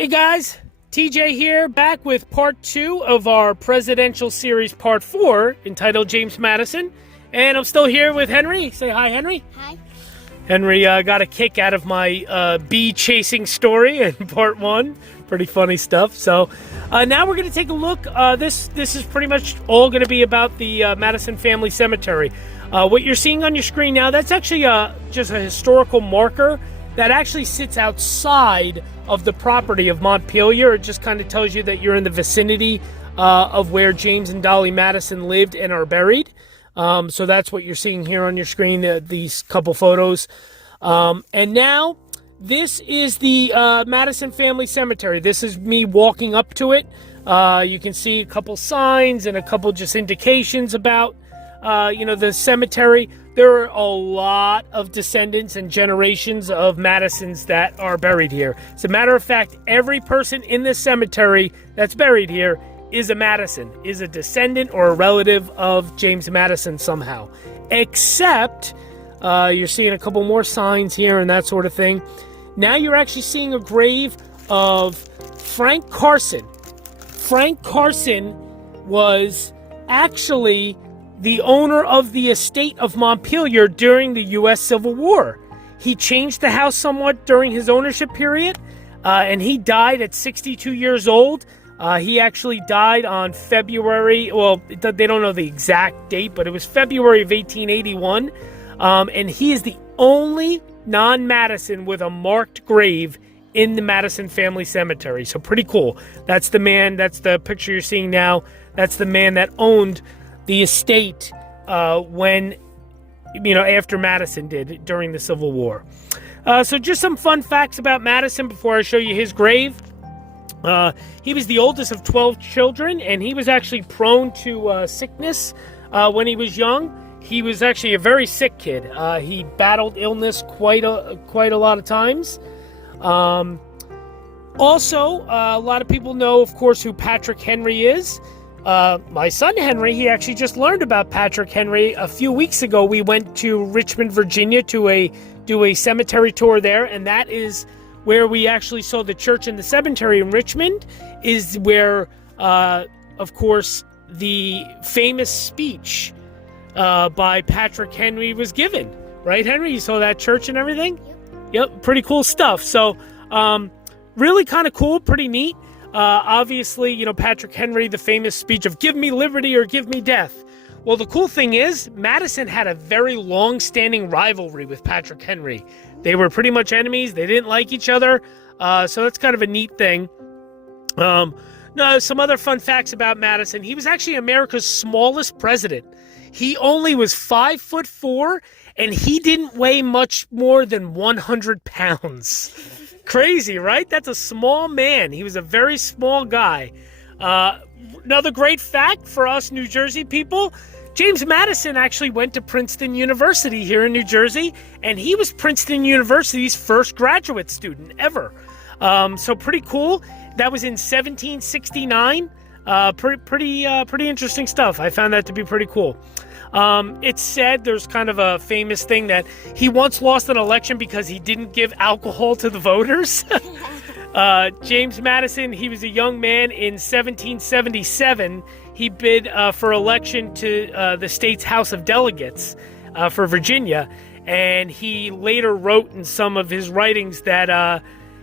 Hey guys, TJ here, back with part 2 of our presidential series, part 4, entitled James Madison. And I'm still here with Henry. Say hi, Henry. Hi. Henry got a kick out of my bee chasing story in part 1. Pretty funny stuff. So now we're going to take a look. This is pretty much all going to be about the Madison Family Cemetery. What you're seeing on your screen now, that's actually just a historical marker that actually sits outside of the property of Montpelier. It just kind of tells you that you're in the vicinity of where James and Dolly Madison lived and are buried. So that's what you're seeing here on your screen, these couple photos. And now, this is the Madison Family Cemetery. This is me walking up to it. You can see a couple signs and a couple just indications about, the cemetery. There are a lot of descendants and generations of Madisons that are buried here. As a matter of fact, every person in this cemetery that's buried here is a Madison, is a descendant or a relative of James Madison somehow. Except, you're seeing a couple more signs here and that sort of thing. Now you're actually seeing a grave of Frank Carson. Frank Carson was actually the owner of the estate of Montpelier during the U.S. Civil War. He changed the house somewhat during his ownership period, and he died at 62 years old. He actually died on February, well, they don't know the exact date, but it was February of 1881, and he is the only non-Madison with a marked grave in the Madison Family Cemetery. So pretty cool. That's the man, that's the picture you're seeing now. That's the man that owned the estate when, after Madison did during the Civil War. So just some fun facts about Madison before I show you his grave. He was the oldest of 12 children, and he was actually prone to sickness when he was young. He was actually a very sick kid. He battled illness quite a lot of times. Also, a lot of people know, of course, who Patrick Henry is. My son Henry, he actually just learned about Patrick Henry a few weeks ago. We went to Richmond, Virginia to do a cemetery tour there, and that is where we actually saw the church and the cemetery in Richmond, is where, of course, the famous speech by Patrick Henry was given. Right, Henry? You saw that church and everything? Yep, pretty cool stuff. So, really kind of cool, pretty neat. Obviously, Patrick Henry, the famous speech of "Give me liberty or give me death." Well, the cool thing is, Madison had a very long-standing rivalry with Patrick Henry. They were pretty much enemies. They didn't like each other. So that's kind of a neat thing. Now, some other fun facts about Madison. He was actually America's smallest president. He only was 5'4", and he didn't weigh much more than 100 pounds. Crazy, right? That's a small man. He was a very small guy. Another great fact for us New Jersey people, James Madison actually went to Princeton University here in New Jersey, and he was Princeton University's first graduate student ever. So pretty cool. That was in 1769. Pretty interesting stuff. I found that to be pretty cool. It's said, there's kind of a famous thing that he once lost an election because he didn't give alcohol to the voters. James Madison, he was a young man in 1777. He bid for election to the state's House of Delegates for Virginia. And he later wrote in some of his writings that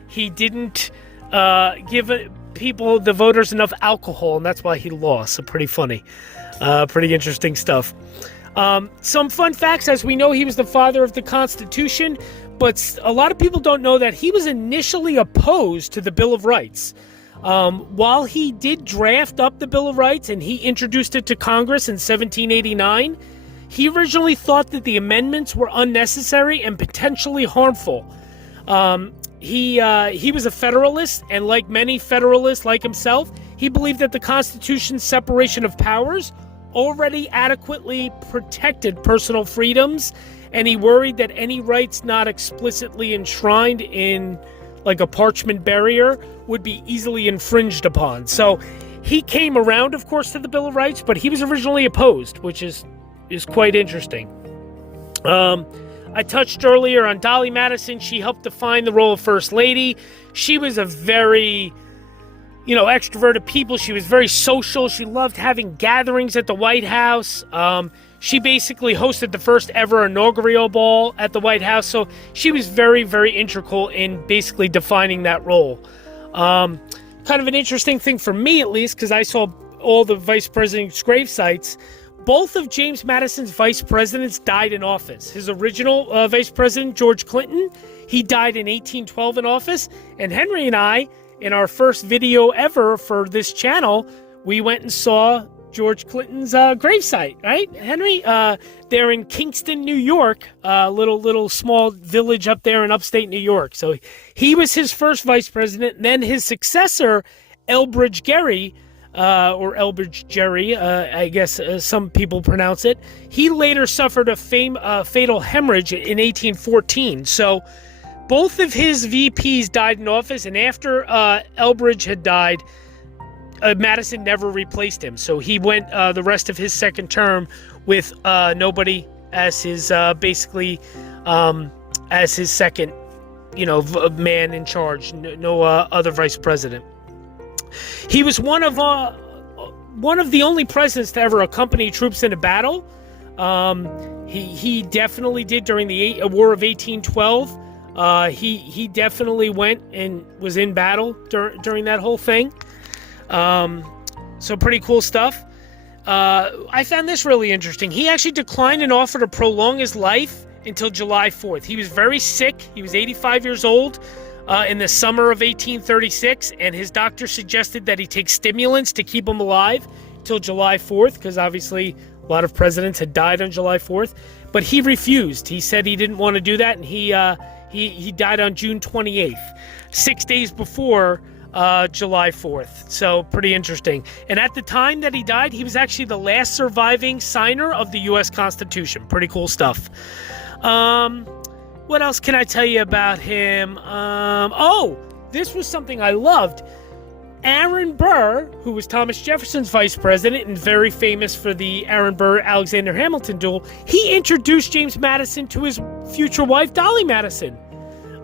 he didn't give the voters enough alcohol, and that's why he lost. So pretty funny. Pretty interesting stuff. Some fun facts, as we know, he was the father of the Constitution, but a lot of people don't know that he was initially opposed to the Bill of Rights. While he did draft up the Bill of Rights and he introduced it to Congress in 1789, he originally thought that the amendments were unnecessary and potentially harmful. He was a Federalist, and like many Federalists like himself, he believed that the Constitution's separation of powers already adequately protected personal freedoms, and he worried that any rights not explicitly enshrined in like a parchment barrier would be easily infringed upon. So he came around, of course, to the Bill of Rights, but he was originally opposed, which is quite interesting. I touched earlier on Dolly Madison. She helped define the role of First Lady. She was a very, extroverted people. She was very social. She loved having gatherings at the White House. She basically hosted the first ever inaugural ball at the White House. So she was very, very integral in basically defining that role. Kind of an interesting thing for me, at least, because I saw all the vice president's gravesites. Both of James Madison's vice presidents died in office. His original vice president, George Clinton, he died in 1812 in office. And Henry and I, in our first video ever for this channel, we went and saw George Clinton's gravesite, right, Henry? They're in Kingston, New York, a little small village up there in upstate New York. So he was his first vice president. And then his successor, Elbridge Gerry, or Elbridge Gerry, I guess some people pronounce it. He later suffered a fatal hemorrhage in 1814. So both of his VPs died in office, and after Elbridge had died, Madison never replaced him. So he went the rest of his second term with nobody as his basically as his second, man in charge. No other vice president. He was one of the only presidents to ever accompany troops into battle. He definitely did during the War of 1812. He definitely went and was in battle during that whole thing. So pretty cool stuff. I found this really interesting. He actually declined an offer to prolong his life until July 4th. He was very sick. He was 85 years old in the summer of 1836, and his doctor suggested that he take stimulants to keep him alive till July 4th, because obviously a lot of presidents had died on July 4th. But he refused. He said he didn't want to do that, and he died on June 28th, 6 days before July 4th. So pretty interesting. And at the time that he died, he was actually the last surviving signer of the U.S. Constitution. Pretty cool stuff. What else can I tell you about him? This was something I loved. Aaron Burr, who was Thomas Jefferson's vice president and very famous for the Aaron Burr-Alexander Hamilton duel, he introduced James Madison to his future wife, Dolly Madison.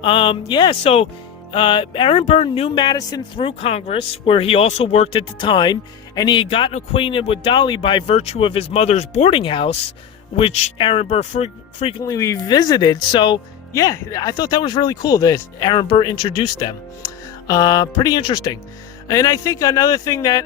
Aaron Burr knew Madison through Congress, where he also worked at the time, and he had gotten acquainted with Dolly by virtue of his mother's boarding house, which Aaron Burr frequently visited. So, yeah, I thought that was really cool that Aaron Burr introduced them. Pretty interesting. And I think another thing that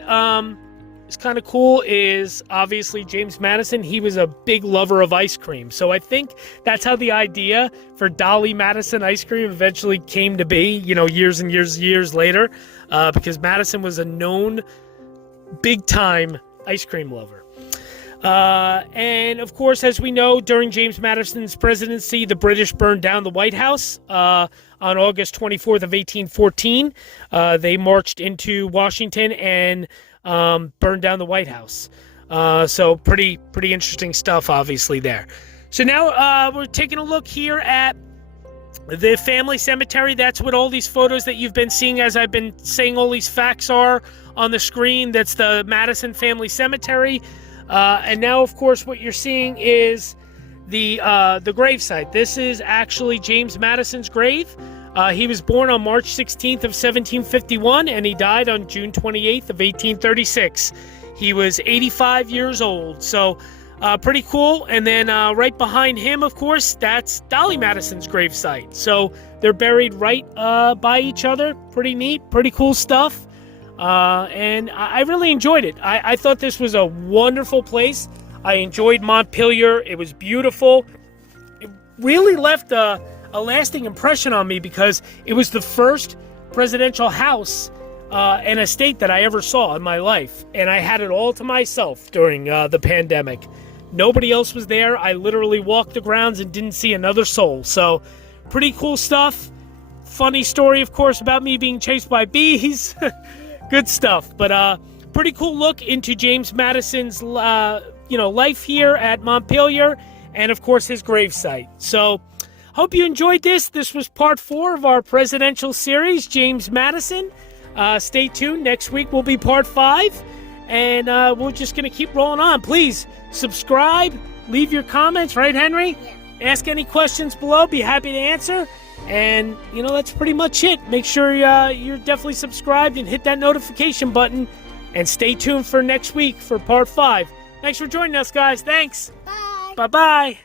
is kind of cool is obviously James Madison. He was a big lover of ice cream. So I think that's how the idea for Dolly Madison ice cream eventually came to be, years and years later, because Madison was a known big-time ice cream lover. And of course, as we know, during James Madison's presidency, the British burned down the White House on August 24th of 1814. They marched into Washington and burned down the White House. So pretty interesting stuff, obviously, there. So now we're taking a look here at the family cemetery. That's what all these photos that you've been seeing as I've been saying all these facts are on the screen. That's the Madison family cemetery. And now, of course, what you're seeing is the gravesite. This is actually James Madison's grave. He was born on March 16th of 1751, and he died on June 28th of 1836. He was 85 years old, so pretty cool. And then right behind him, of course, that's Dolly Madison's gravesite. So they're buried right by each other. Pretty neat, pretty cool stuff. And I really enjoyed it. I thought this was a wonderful place. I enjoyed Montpelier. It was beautiful. It really left a lasting impression on me because it was the first presidential house and estate that I ever saw in my life. And I had it all to myself during the pandemic. Nobody else was there. I literally walked the grounds and didn't see another soul. So pretty cool stuff. Funny story, of course, about me being chased by bees. Good stuff. But pretty cool look into James Madison's life here at Montpelier, and of course his gravesite. So hope you enjoyed this. This was part 4 of our presidential series, James Madison. Stay tuned. Next week will be part 5, and we're just going to keep rolling on. Please subscribe, leave your comments, right, Henry? Yeah. Ask any questions below. Be happy to answer. And, that's pretty much it. Make sure you're definitely subscribed and hit that notification button. And stay tuned for next week for part 5. Thanks for joining us, guys. Thanks. Bye. Bye-bye.